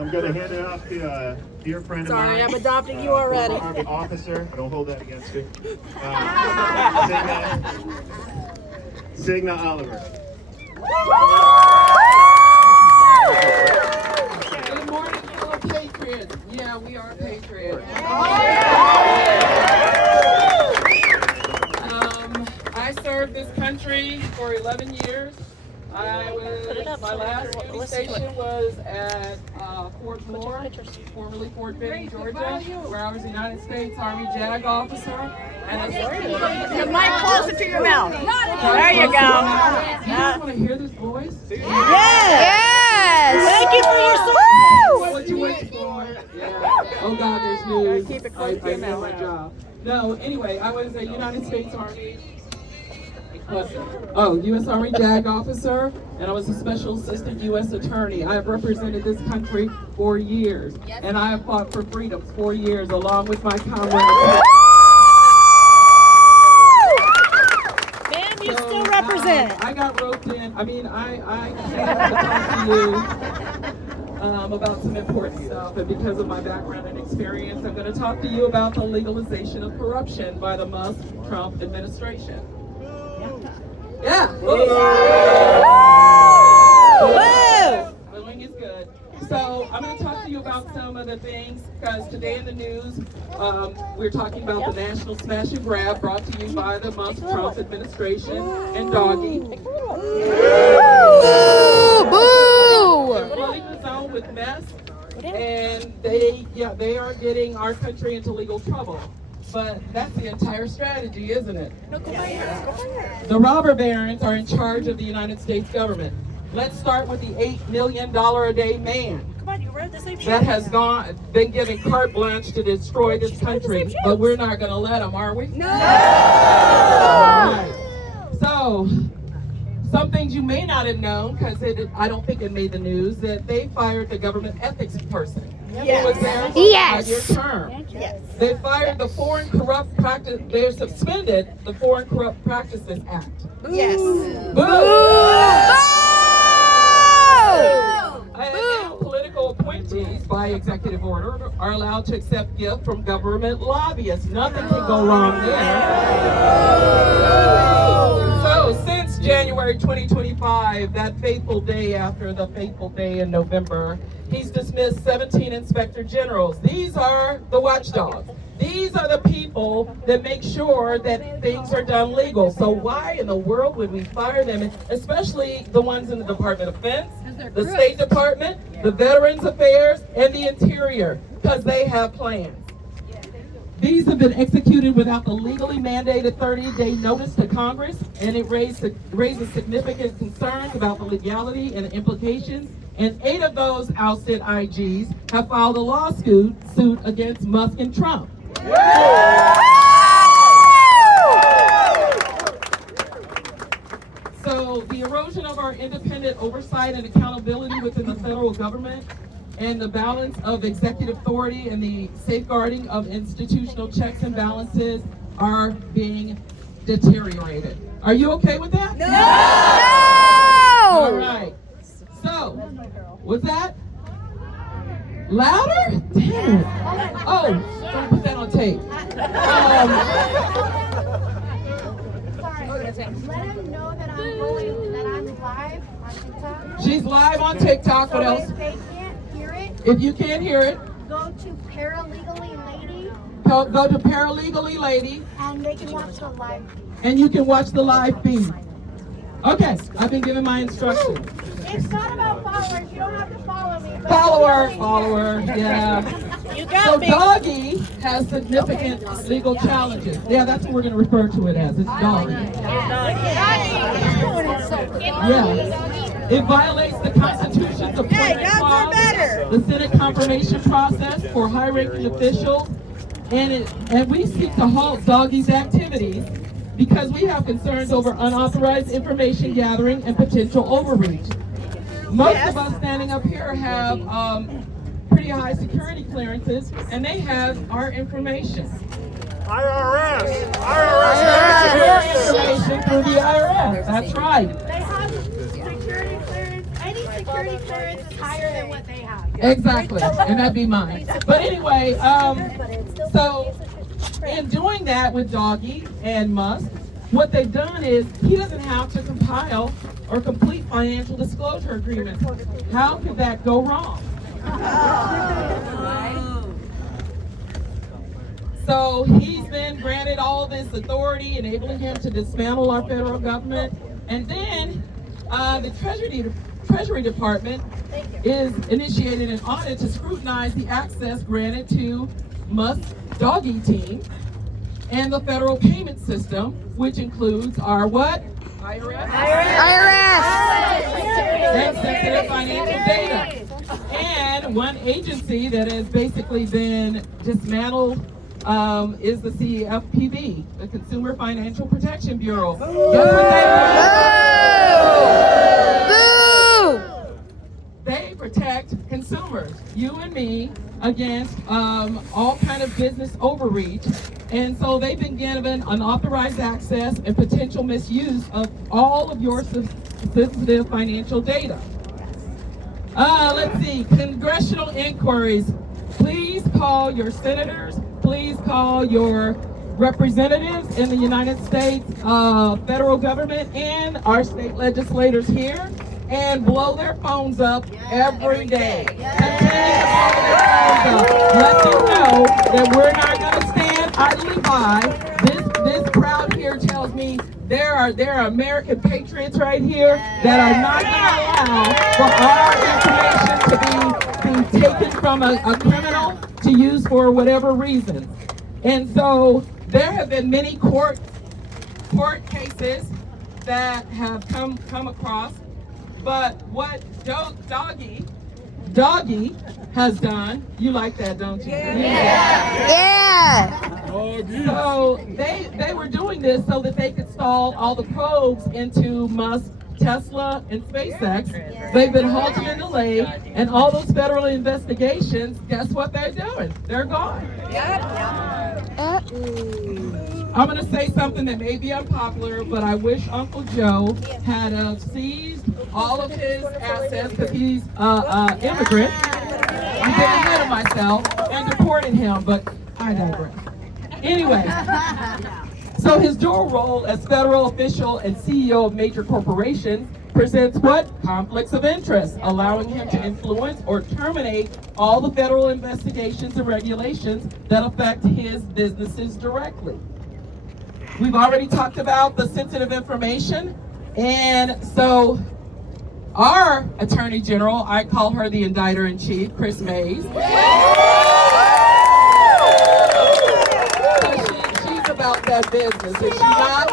I'm going to hand it off to a dear friend of mine. Sorry, I'm adopting you already. Army officer. I don't hold that against you. Signa Oliver. Good morning, fellow patriots. Yeah, we are patriots. I served this country for 11 years. My last duty station was at Fort Moore, formerly Fort Benning, Georgia, where I was a United States Army JAG officer. And Your mic closer to your mouth. There you go. You guys want to hear this voice? Yes. Thank you for your service. What you waiting for? Yeah. Oh God, there's news. Keep it close to your I did mouth. my job. No, anyway, I was a United States Army. U.S. Army JAG officer, and I was a special assistant U.S. attorney. I have represented this country for years, and I have fought for freedom for years, along with my comrades. Ma'am, you still represent. I got roped in. I mean, I came to talk to you about some important stuff, and because of my background and experience, I'm going to talk to you about the legalization of corruption by the Musk-Trump administration. Yeah. Booing is good. So I'm going to talk to you about some of the things, because today in the news, we're talking about the national smash and grab brought to you by the Musk-Trump administration and Doggy. They're flooding the zone with mess, and they are getting our country into legal trouble. But that's the entire strategy, isn't it? The robber barons are in charge of the United States government. Let's start with the $8 million a day man that has been given carte blanche to destroy this country. But we're not going to let him, are we? No! Right. So, some things you may not have known, because I don't think it made the news, that they fired the government ethics person. Who was there for a 5-year term. They fired the Foreign Corrupt Practice. They suspended the Foreign Corrupt Practices Act. Yes. Boo! And now political appointees, by executive order, are allowed to accept gifts from government lobbyists. Nothing can go wrong there. So, since January 2025, that fateful day after the fateful day in November, he's dismissed 17 inspector generals. These are the watchdogs. These are the people that make sure that things are done legal. So why in the world would we fire them, especially the ones in the Department of Defense, the State Department, the Veterans Affairs, and the Interior? Because they have plans. These have been executed without the legally mandated 30-day notice to Congress, and it raises significant concerns about the legality and the implications. And 8 of those ousted IGs have filed a lawsuit against Musk and Trump. So the erosion of our independent oversight and accountability within the federal government, and the balance of executive authority and the safeguarding of institutional checks and balances are being deteriorated. Are you okay with that? No! All right. So, what's that? Louder? Damn it. Oh, don't put that on tape. Let them know that I'm live on TikTok. She's live on TikTok. What else? If they can't hear it, If you can't hear it, go to Paralegally Lady, go to Paralegally Lady, and they can watch the live feed. and you can watch the live feed. Okay, I've been given my instructions. It's not about followers. You don't have to follow me. But Follower, yeah. You So got me. Doggy has significant legal challenges. Yeah, that's what we're going to refer to it as. It's Doggy. Yeah. It violates the Constitution's appointment clause, the Senate confirmation process for high-ranking officials, and we seek to halt Doggy's activities because we have concerns over unauthorized information gathering and potential overreach. Most of us standing up here have pretty high security clearances, and they have our information. IRS! Information through the IRS. That's right. they have security clearance. Any security security clearance is higher than what they have. Exactly, and that'd be mine. But anyway, so in doing that with Doggy and Musk, what they've done is he doesn't have to compile or complete financial disclosure agreements. How could that go wrong? So he's been granted all this authority, enabling him to dismantle our federal government. And then the Treasury Department is initiating an audit to scrutinize the access granted to Musk's Doggy team and the federal payment system, which includes our what? IRS. And sensitive financial data. And one agency that has basically been dismantled is the CFPB, the Consumer Financial Protection Bureau. Guess what they protect consumers, you and me, against all kind of business overreach. And so they've been given unauthorized access and potential misuse of all of your sensitive financial data. Let's see, congressional inquiries. Please call your senators. Please call your representatives in the United States federal government and our state legislators here and blow their phones up every day. Continue to blow their phones up. Let them know that we're not going to stand idly by. This crowd here tells me there are American patriots right here that are not going to allow for our information to be taken from a criminal to use for whatever reason. And so there have been many court cases that have come across. But what Doggy has done, you like that, don't you? Yeah. So they were doing this so that they could stall all the probes into Musk, Tesla, and SpaceX. They've been halted and delayed, and all those federal investigations, guess what they're doing? They're gone. I'm going to say something that may be unpopular, but I wish Uncle Joe had seized all of his assets because he's an immigrant. I'm getting ahead of myself and deported him, but I digress. Anyway, so his dual role as federal official and CEO of major corporations presents what? Conflicts of interest, allowing him to influence or terminate all the federal investigations and regulations that affect his businesses directly. We've already talked about the sensitive information, and so our Attorney General, I call her the Indictor-in-Chief, Chris Mays. So she's about that business, is she not?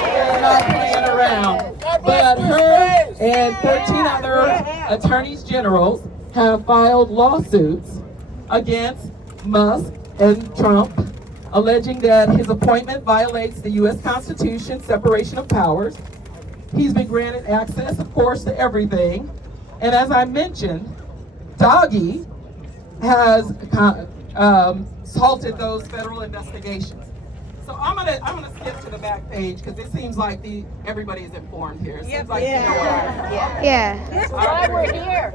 She's not playing around. But her and 14 other attorneys generals have filed lawsuits against Musk and Trump, alleging that his appointment violates the U.S. Constitution, separation of powers. He's been granted access, of course, to everything. And as I mentioned, Doggy has halted those federal investigations. So I'm gonna skip to the back page because it seems like everybody is informed here. It seems like you know what I'm talking Yeah. That's why we're here.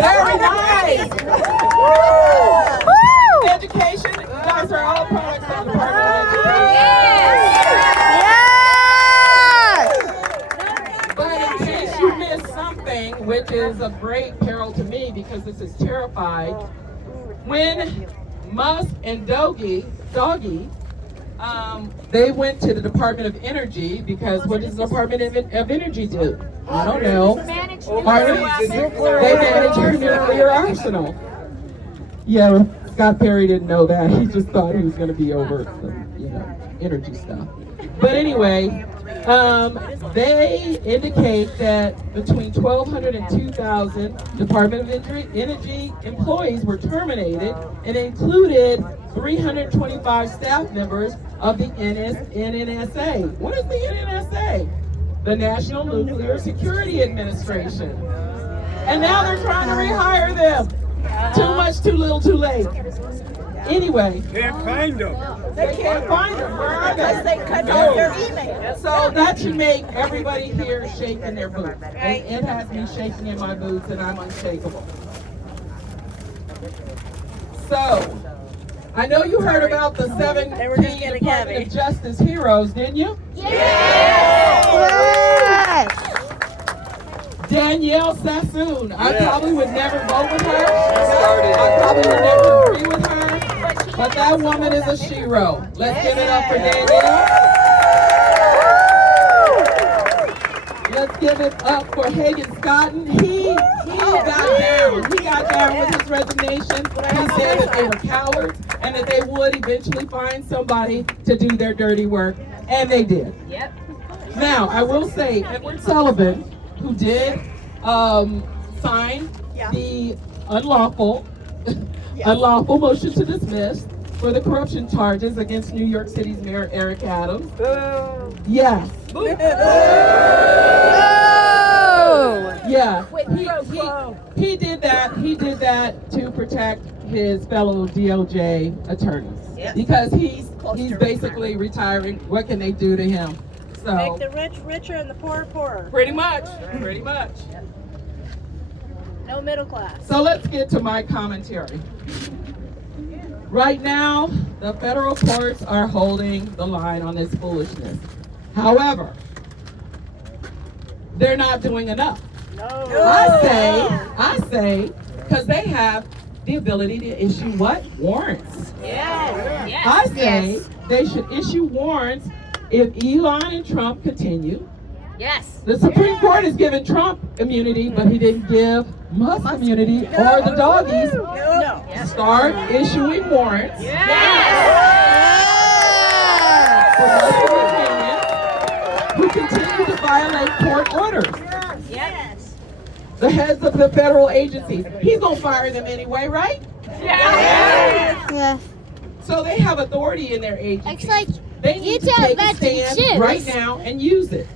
Very nice. Education, you guys are all products of the Department of Education. But in case you missed something, which is of great peril to me because this is terrified, when Musk and Doggy, they went to the Department of Energy because what does the Department of Energy do? I don't know. They manage your nuclear arsenal. Yeah, Scott Perry didn't know that. He just thought he was going to be over some, energy stuff. But anyway, they indicate that between 1,200 and 2,000 Department of Energy employees were terminated, and included 325 staff members of the NNSA. What is the NNSA? The National Nuclear Security Administration. And now they're trying to rehire them. Too much, too little, too late. Anyway, Can't find them. they can't find them. Where are they? They cut off their email. So that should make everybody here shake in their boots. And it has me shaking in my boots, and I'm unshakable. So, I know you heard about the 17 They were just getting Department heavy. of Justice heroes, didn't you? Yes. Danielle Sassoon. I probably would never vote with her. I probably would never agree with her. But that woman is a shero. Let's give it up for Danielle. Let's give it up for Hagen Scotton. He got down. He got down with his resignation. He said that they were cowards and that they would eventually find somebody to do their dirty work. And they did. Yep. Now, I will say, Edward Sullivan, who did sign the unlawful motion to dismiss for the corruption charges against New York City's Mayor Eric Adams. Yes. Yeah. He did that. He did that to protect his fellow DOJ attorneys because he's basically retiring. What can they do to him? So Make the rich richer and the poor poorer. pretty much. No middle class. So let's get to my commentary. Right now, the federal courts are holding the line on this foolishness. However, they're not doing enough. No. I say, because they have the ability to issue what? Warrants. Yes. I say they should issue warrants if Elon and Trump continue. Yes. The Supreme Court has given Trump immunity, but he didn't give Musk immunity or the doggies. No. Start issuing warrants for Musk and his minions who continue to violate court orders. Yes. The heads of the federal agencies. He's gonna fire them anyway, right? Yeah. So they have authority in their agency. Looks like They you need to tell take a that to stand Jim. right now and use it.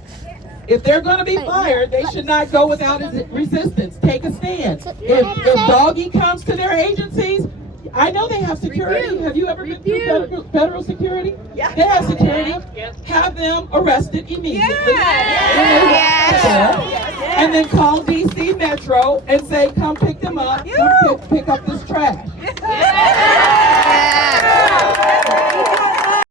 If they're going to be fired, they should not go without resistance. Take a stand. If Doggy comes to their agencies, I know they have security. Have you ever been through federal security? Yeah. They have security. Have them arrested immediately. And then call DC Metro and say, come pick them up, come pick up this trash.